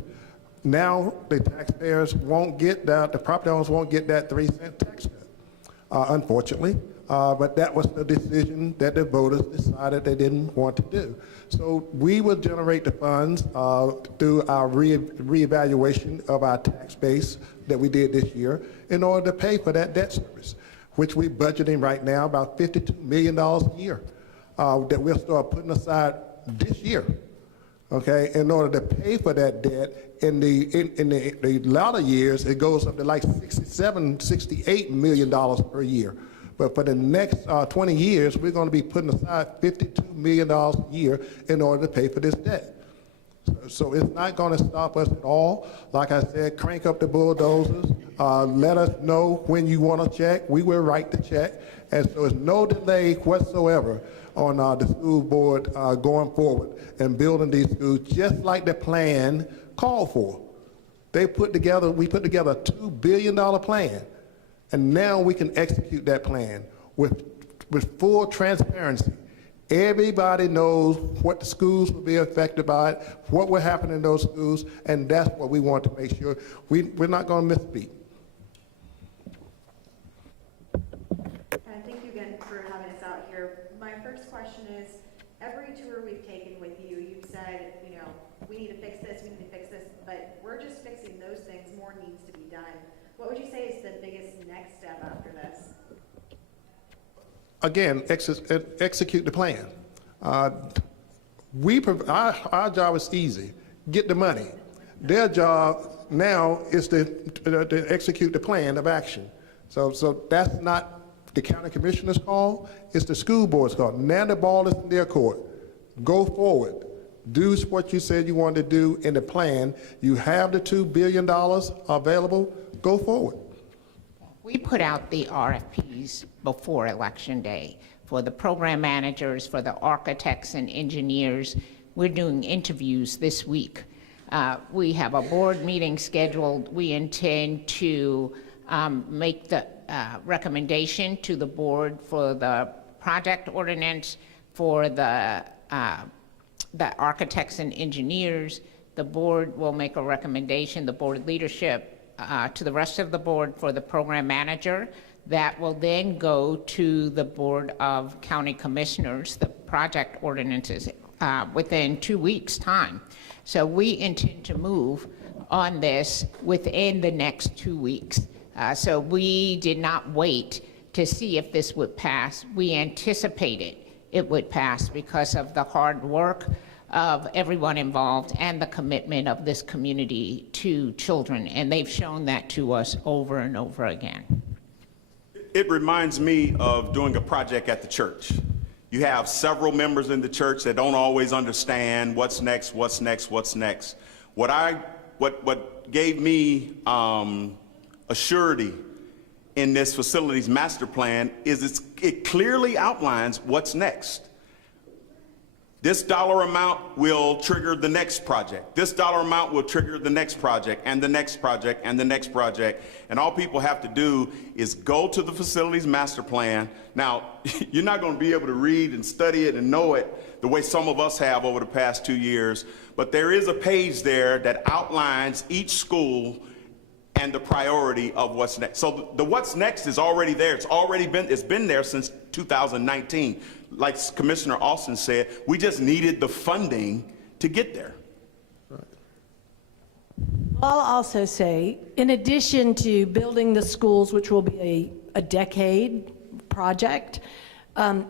Now the taxpayers won't get that, the property owners won't get that 3 cent tax cut, unfortunately. But that was the decision that the voters decided they didn't want to do. So we will generate the funds through our reevaluation of our tax base that we did this year in order to pay for that debt service, which we're budgeting right now about $52 million a year that we'll start putting aside this year, okay, in order to pay for that debt. In the latter years, it goes up to like $68 million per year. But for the next 20 years, we're going to be putting aside $52 million a year in order to pay for this debt. So it's not going to stop us at all. Like I said, crank up the bulldozers. Let us know when you want to check. We will write the check. And so there's no delay whatsoever on the school board going forward and building these schools just like the plan called for. We put together a $2 billion plan. And now we can execute that plan with full transparency. Everybody knows what the schools will be affected by it, what will happen in those schools, and that's what we want to make sure. We're not going to misspeak. Thank you again for having us out here. My first question is, every tour we've taken with you, you've said, we need to fix this, but we're just fixing those things. More needs to be done. What would you say is the biggest next step after this? Again, execute the plan. Our job is easy. Get the money. Their job now is to execute the plan of action. So that's not the county commissioner's call, it's the school board's call. Now the ball is in their court. Go forward. Do what you said you wanted to do in the plan. You have the $2 billion available. Go forward. We put out the RFPs before Election Day for the program managers, for the architects and engineers. We're doing interviews this week. We have a board meeting scheduled. We intend to make the recommendation to the board for the project ordinance, for the the architects and engineers. The board will make a recommendation, the board leadership, to the rest of the board for the program manager. That will then go to the Board of County Commissioners, the project ordinances, within 2 weeks' time. So we intend to move on this within the next 2 weeks. So we did not wait to see if this would pass. We anticipated it would pass because of the hard work of everyone involved and the commitment of this community to children, and they've shown that to us over and over again. It reminds me of doing a project at the church. You have several members in the church that don't always understand what's next, what's next, what's next. What gave me a surety in this facilities master plan is it clearly outlines what's next. This dollar amount will trigger the next project. This dollar amount will trigger the next project and the next project and the next project. And all people have to do is go to the facilities master plan. Now, you're not going to be able to read and study it and know it the way some of us have over the past 2 years, but there is a page there that outlines each school and the priority of what's next. So the what's next is already there. It's been there since 2019. Like Commissioner Alston said, we just needed the funding to get there. I'll also say, in addition to building the schools, which will be a decade project,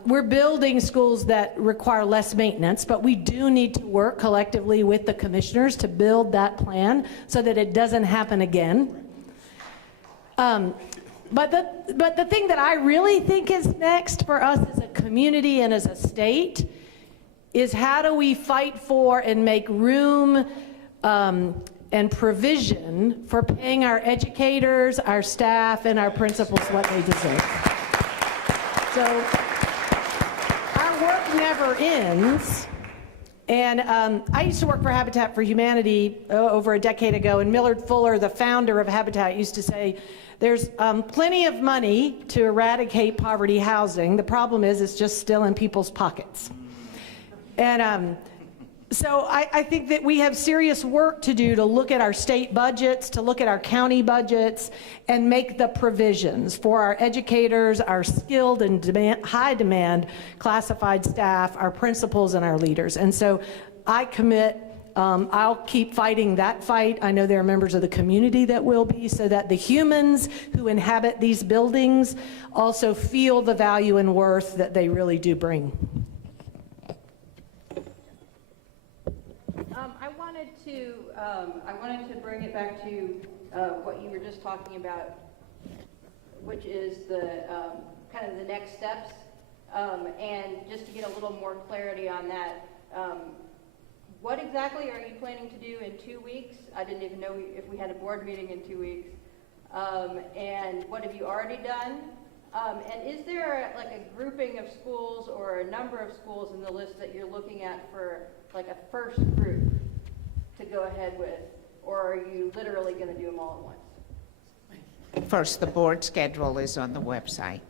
we're building schools that require less maintenance, but we do need to work collectively with the commissioners to build that plan so that it doesn't happen again. But the thing that I really think is next for us as a community and as a state is how do we fight for and make room and provision for paying our educators, our staff, and our principals what they deserve. So our work never ends. And I used to work for Habitat for Humanity over a decade ago, and Millard Fuller, the founder of Habitat, used to say, there's plenty of money to eradicate poverty housing. The problem is it's just still in people's pockets. And so I think that we have serious work to do to look at our state budgets, to look at our county budgets, and make the provisions for our educators, our skilled and high demand classified staff, our principals, and our leaders. And so I commit, I'll keep fighting that fight. I know there are members of the community that will be, so that the humans who inhabit these buildings also feel the value and worth that they really do bring. I wanted to bring it back to what you were just talking about, which is the kind of the next steps, and just to get a little more clarity on that. What exactly are you planning to do in 2 weeks? I didn't even know if we had a board meeting in 2 weeks. And what have you already done? And is there like a grouping of schools or a number of schools in the list that you're looking at for like a first group to go ahead with? Or are you literally going to do them all at once? First, the board schedule is on the website.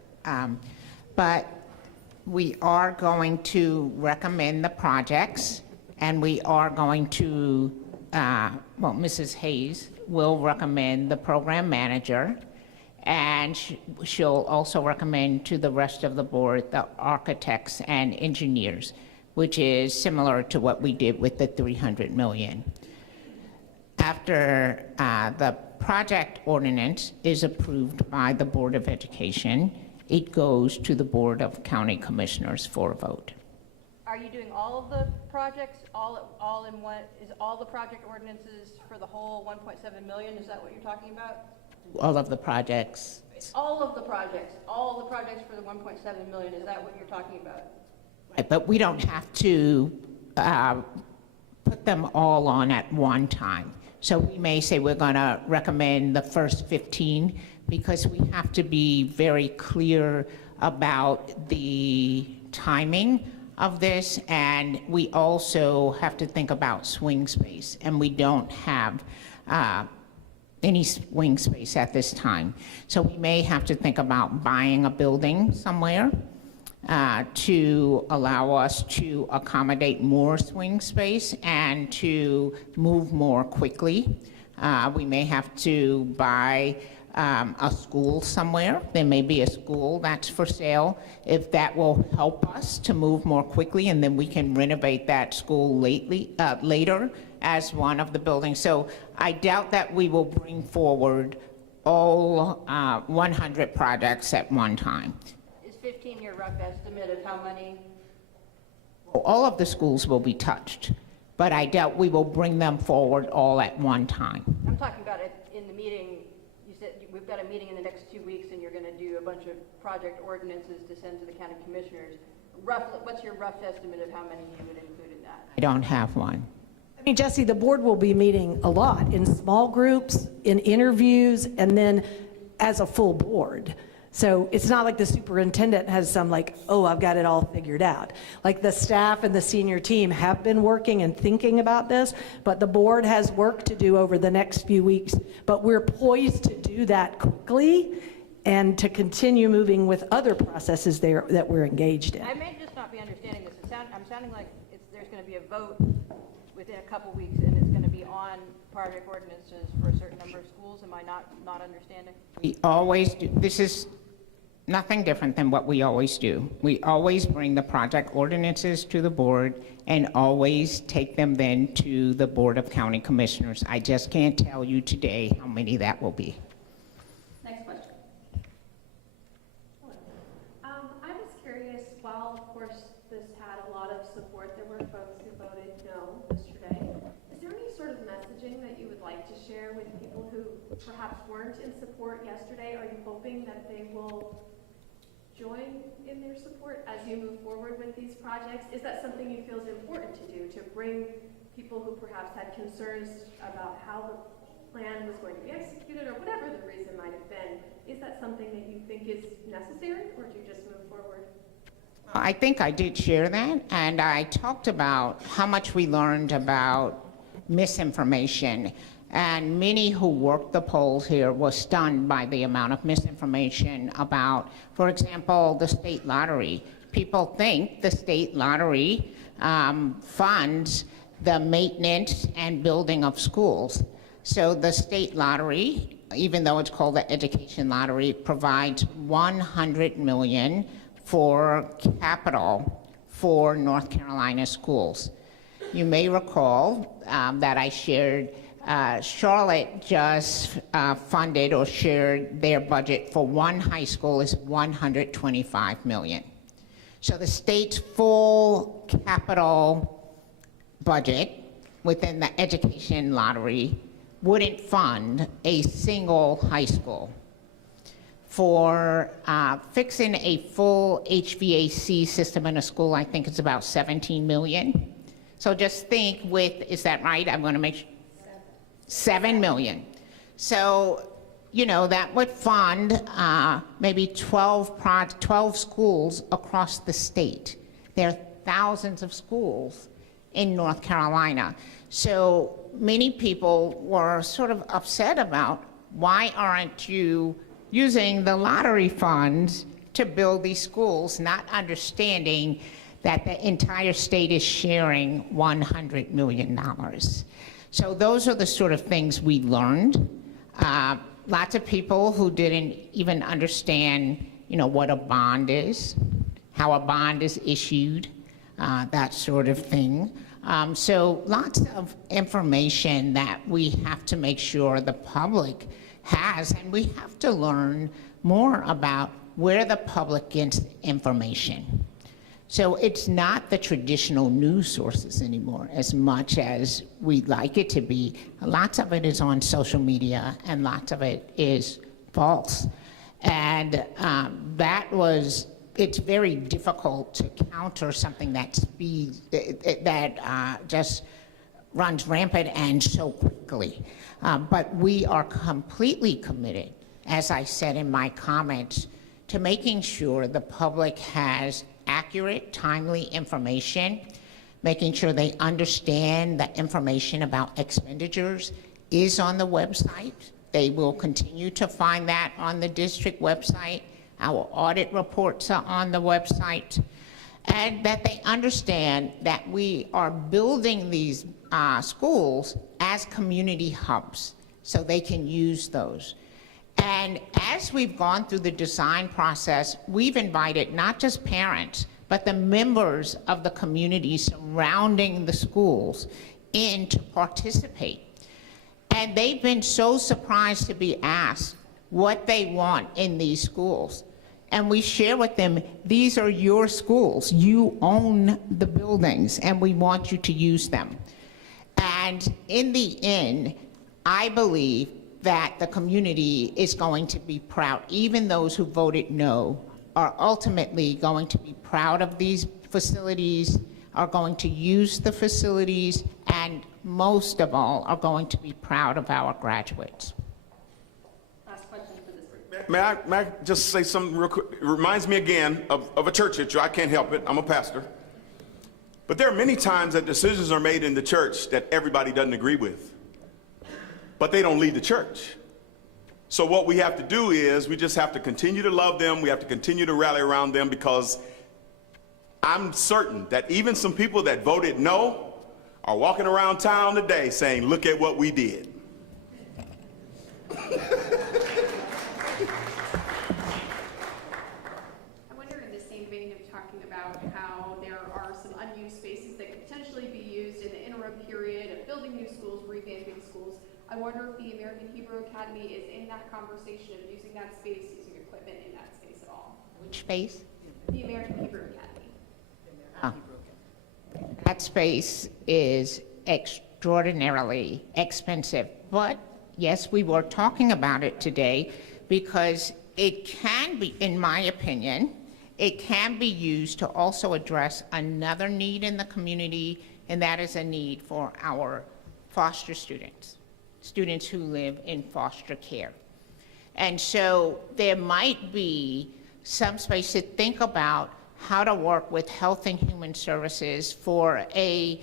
But we are going to recommend the projects, and we are going to, well, Mrs. Hayes will recommend the program manager, and she'll also recommend to the rest of the board the architects and engineers, which is similar to what we did with the $300 million. After the project ordinance is approved by the Board of Education, it goes to the Board of County Commissioners for a vote. Are you doing all of the projects all in one? Is all the project ordinances for the whole 1.7 million? Is that what you're talking about? All of the projects. All of the projects for the 1.7 million. Is that what you're talking about? Right, but we don't have to put them all on at one time. So we may say we're going to recommend the first 15 because we have to be very clear about the timing of this, and we also have to think about swing space, and we don't have any swing space at this time. So we may have to think about buying a building somewhere to allow us to accommodate more swing space and to move more quickly. We may have to buy a school somewhere. There may be a school that's for sale. If that will help us to move more quickly, and then we can renovate that school later as one of the buildings. So I doubt that we will bring forward all 100 projects at one time. Is 15 your rough estimate of how many? All of the schools will be touched, but I doubt we will bring them forward all at one time. I'm talking about it in the meeting. You said we've got a meeting in the next 2 weeks and you're going to do a bunch of project ordinances to send to the county commissioners. Roughly, what's your rough estimate of how many you would include in that? I don't have one. I mean, Jesse, the board will be meeting a lot in small groups, in interviews, and then as a full board. So it's not like the superintendent has some like, oh, I've got it all figured out. Like the staff and the senior team have been working and thinking about this, but the board has work to do over the next few weeks. But we're poised to do that quickly and to continue moving with other processes there that we're engaged in. I may just not be understanding this. I'm sounding like there's going to be a vote within a couple weeks and it's going to be on project ordinances for a certain number of schools. Am I not understanding? We always do. This is nothing different than what we always do. We always bring the project ordinances to the board and always take them then to the Board of County Commissioners. I just can't tell you today how many that will be. Next question. I was curious, while of course this had a lot of support, there were folks who voted no yesterday. Is there any sort of messaging that you would like to share with people who perhaps weren't in support yesterday? Are you hoping that they will join in their support as you move forward with these projects? Is that something you feel is important to do, to bring people who perhaps had concerns about how the plan was going to be executed or whatever the reason might have been? Is that something that you think is necessary, or do you just move forward? I think I did share that, and I talked about how much we learned about misinformation. And many who worked the polls here were stunned by the amount of misinformation about, for example, the state lottery. People think the state lottery funds the maintenance and building of schools. So the state lottery, even though it's called the education lottery, provides $100 million for capital for North Carolina schools. You may recall that I shared Charlotte just funded or shared their budget for one high school is $125 million. So the state's full capital budget within the education lottery wouldn't fund a single high school. For fixing a full HVAC system in a school, I think it's about $17 million. So just think with, is that right? I'm going to make sure. $7 million. So, you know, that would fund maybe 12 schools across the state. There are thousands of schools in North Carolina. So many people were sort of upset about, why aren't you using the lottery funds to build these schools, not understanding that the entire state is sharing $100 million. So those are the sort of things we learned. Lots of people who didn't even understand, you know, what a bond is, how a bond is issued, that sort of thing. So lots of information that we have to make sure the public has, and we have to learn more about where the public gets information. So it's not the traditional news sources anymore as much as we'd like it to be. Lots of it is on social media and lots of it is false. And it's very difficult to counter something that just runs rampant and so quickly. But we are completely committed, as I said in my comments, to making sure the public has accurate, timely information, making sure they understand that information about expenditures is on the website. They will continue to find that on the district website. Our audit reports are on the website. And that they understand that we are building these schools as community hubs so they can use those. And as we've gone through the design process, we've invited not just parents, but the members of the community surrounding the schools in to participate. And they've been so surprised to be asked what they want in these schools. And we share with them, these are your schools. You own the buildings, and we want you to use them. And in the end, I believe that the community is going to be proud. Even those who voted no are ultimately going to be proud of these facilities, are going to use the facilities, and most of all, are going to be proud of our graduates. May I just say something real quick? It reminds me again of a church issue. I can't help it. I'm a pastor. But there are many times that decisions are made in the church that everybody doesn't agree with. But they don't lead the church. So what we have to do is we just have to continue to love them. We have to continue to rally around them, because I'm certain that even some people that voted no are walking around town today saying, look at what we did. How there are some unused spaces that could potentially be used in the interim period of building new schools, revamping schools. I wonder if the American Hebrew Academy is in that conversation of using that space, using equipment in that space at all. Which space? The American Hebrew Academy. That space is extraordinarily expensive. But yes, we were talking about it today because it can be, in my opinion, it can be used to also address another need in the community, and that is a need for our foster students, students who live in foster care. And so there might be some space to think about how to work with Health and Human Services for a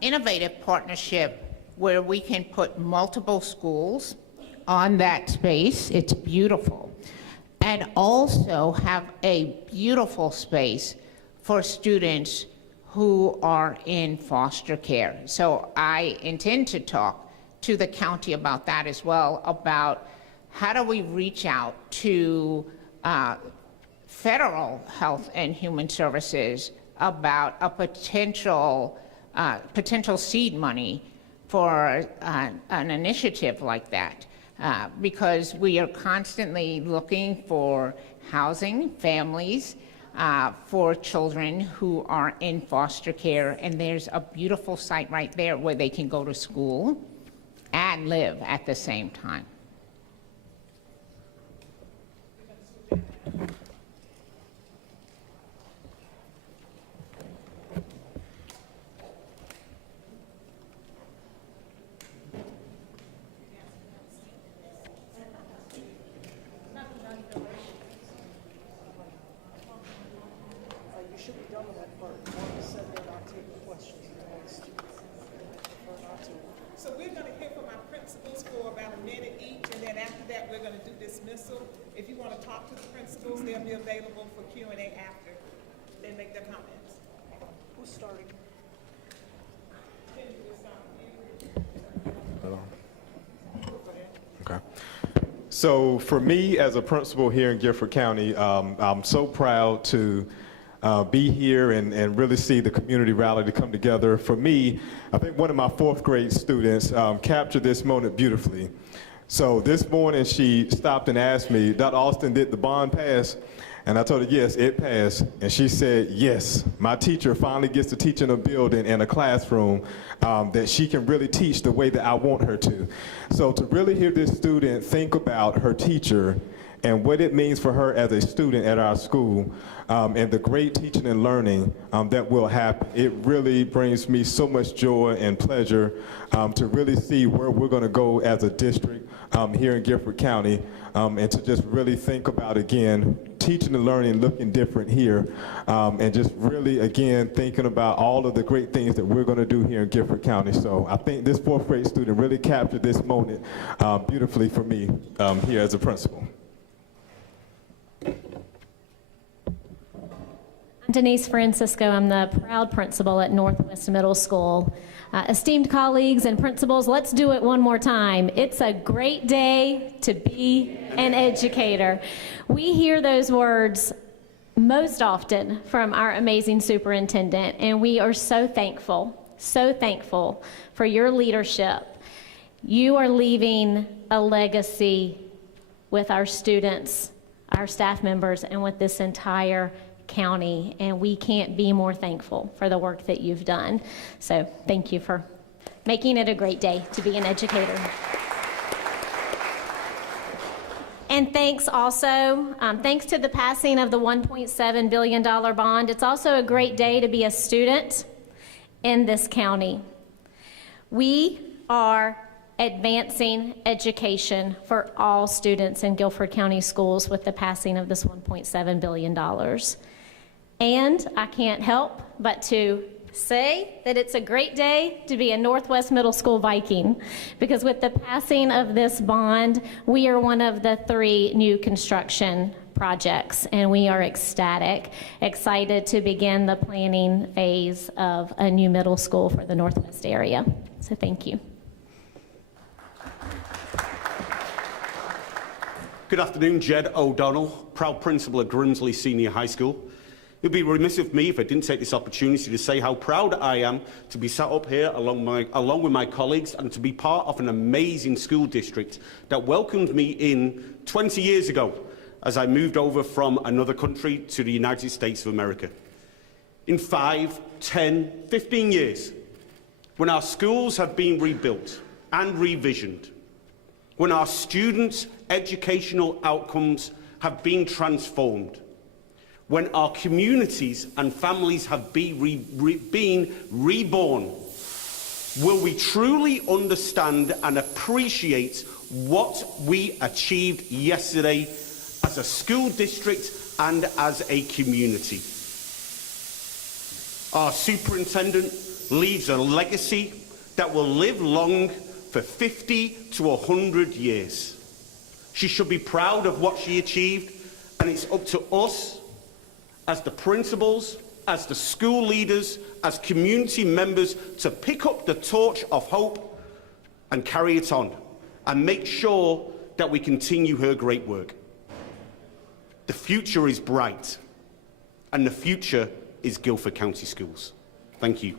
innovative partnership where we can put multiple schools on that space. It's beautiful. And also have a beautiful space for students who are in foster care. So I intend to talk to the county about that as well, about how do we reach out to federal Health and Human Services about a potential seed money for an initiative like that. Because we are constantly looking for housing, families, for children who are in foster care, and there's a beautiful site right there where they can go to school and live at the same time. So we're going to hear from our principals for about a minute each, and then after that, we're going to do dismissal. If you want to talk to the principals, they'll be available for Q&A after they make their comments. Who's starting? Okay. So for me, as a principal here in Guilford County, I'm so proud to be here and really see the community rally to come together. For me, I think one of my fourth grade students captured this moment beautifully. So this morning she stopped and asked me, Dr. Austin, did the bond pass? And I told her, yes, it passed. And she said, yes, my teacher finally gets to teach in a building, in a classroom, that she can really teach the way that I want her to. So to really hear this student think about her teacher and what it means for her as a student at our school, and the great teaching and learning that will happen, it really brings me so much joy and pleasure to really see where we're going to go as a district here in Guilford County, and to just really think about, again, teaching and learning looking different here, and just really, again, thinking about all of the great things that we're going to do here in Guilford County. So I think this fourth grade student really captured this moment beautifully for me here as a principal. Denise Francisco. I'm the proud principal at Northwest Middle School. Esteemed colleagues and principals, let's do it one more time. It's a great day to be an educator. We hear those words most often from our amazing superintendent, and we are so thankful for your leadership. You are leaving a legacy with our students, our staff members, and with this entire county, and we can't be more thankful for the work that you've done. So thank you for making it a great day to be an educator. And thanks also, thanks to the passing of the $1.7 billion bond, it's also a great day to be a student in this county. We are advancing education for all students in Guilford County schools with the passing of this $1.7 billion. And I can't help but to say that it's a great day to be a Northwest Middle School Viking, because with the passing of this bond, we are one of the 3 new construction projects, and we are ecstatic, excited to begin the planning phase of a new middle school for the Northwest area. So thank you. Good afternoon, Jed O'Donnell, proud principal at Grimsley Senior High School. It would be remiss of me if I didn't take this opportunity to say how proud I am to be sat up here along with my colleagues and to be part of an amazing school district that welcomed me in 20 years ago as I moved over from another country to the United States of America. In 5, 10, 15 years, when our schools have been rebuilt and revisioned, when our students' educational outcomes have been transformed, when our communities and families have been reborn, will we truly understand and appreciate what we achieved yesterday as a school district and as a community? Our superintendent leaves a legacy that will live long for 50 to 100 years. She should be proud of what she achieved, and it's up to us as the principals, as the school leaders, as community members to pick up the torch of hope and carry it on and make sure that we continue her great work. The future is bright, and the future is Guilford County Schools. Thank you.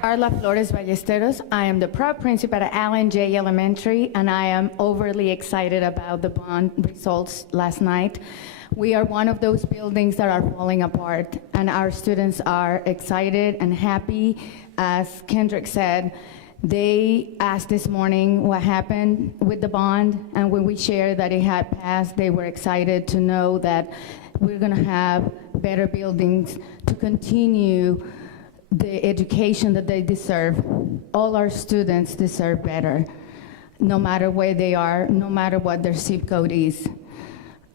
Carla Flores Ballesteros. I am the proud principal at Allen J. Elementary, and I am overly excited about the bond results last night. We are one of those buildings that are falling apart, and our students are excited and happy. As Kendrick said, they asked this morning what happened with the bond, and when we shared that it had passed, they were excited to know that we're going to have better buildings to continue the education that they deserve. All our students deserve better, no matter where they are, no matter what their zip code is.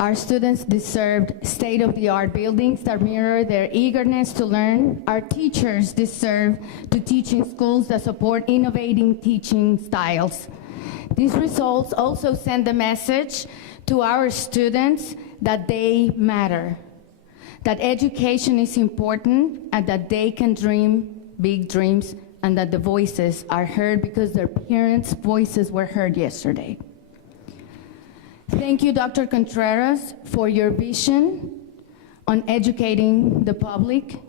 Our students deserve state-of-the-art buildings that mirror their eagerness to learn. Our teachers deserve to teach in schools that support innovating teaching styles. These results also send a message to our students that they matter, that education is important, and that they can dream big dreams, and that the voices are heard because their parents' voices were heard yesterday. Thank you, Dr. Contreras, for your vision on educating the public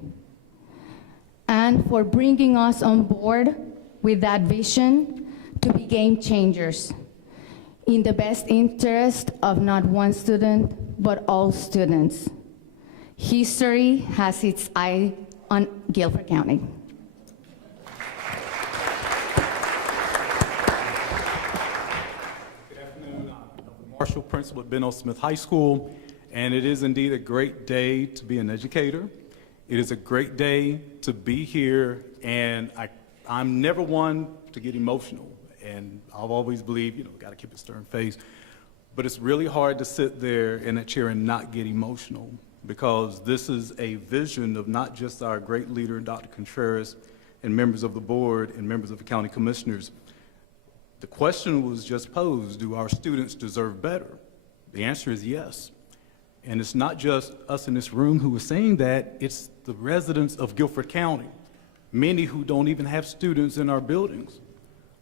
and for bringing us on board with that vision to be game changers in the best interest of not one student, but all students. History has its eye on Guilford County. Good afternoon. I'm Marshall, principal at Benno Smith High School, and it is indeed a great day to be an educator. It is a great day to be here, and I'm never one to get emotional, and I've always believed, got to keep a stern face, but it's really hard to sit there in a chair and not get emotional, because this is a vision of not just our great leader, Dr. Contreras, and members of the board and members of the county commissioners. The question was just posed, do our students deserve better? The answer is yes. And it's not just us in this room who are saying that, it's the residents of Guilford County, many who don't even have students in our buildings.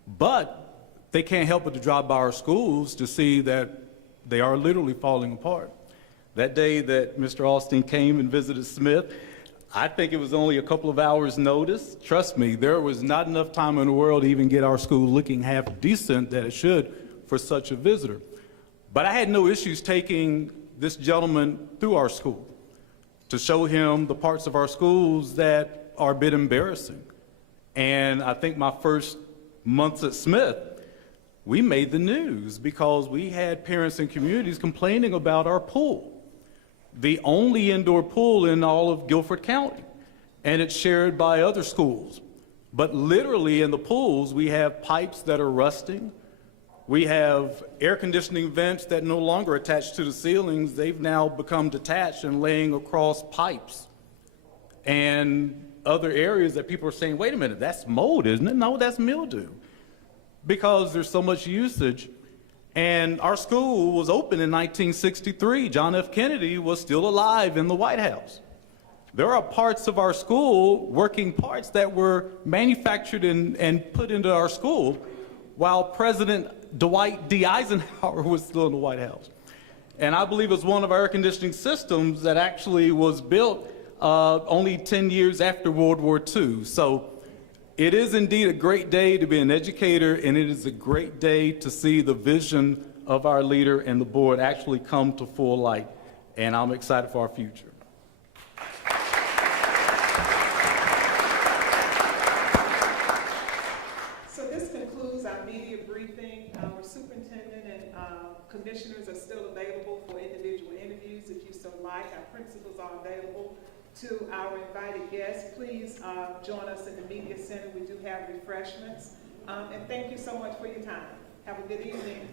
But they can't help but to drive by our schools to see that they are literally falling apart. That day that Mr. Alston came and visited Smith, I think it was only a couple of hours' notice. Trust me, there was not enough time in the world to even get our school looking half decent that it should for such a visitor. But I had no issues taking this gentleman through our school to show him the parts of our schools that are a bit embarrassing. And I think my first months at Smith, we made the news because we had parents and communities complaining about our pool, the only indoor pool in all of Guilford County, and it's shared by other schools. But literally in the pools, we have pipes that are rusting. We have air conditioning vents that no longer attach to the ceilings. They've now become detached and laying across pipes. And other areas that people are saying, wait a minute, that's mold, isn't it? No, that's mildew. Because there's so much usage. And our school was open in 1963. John F. Kennedy was still alive in the White House. There are parts of our school, working parts, that were manufactured and put into our school while President Dwight D. Eisenhower was still in the White House. And I believe it's one of our air conditioning systems that actually was built only 10 years after World War II. So it is indeed a great day to be an educator, and it is a great day to see the vision of our leader and the board actually come to full light. And I'm excited for our future. So this concludes our media briefing. Our superintendent and commissioners are still available for individual interviews if you so like. Our principals are available. To our invited guests, please join us in the media center. We do have refreshments. And thank you so much for your time. Have a good evening.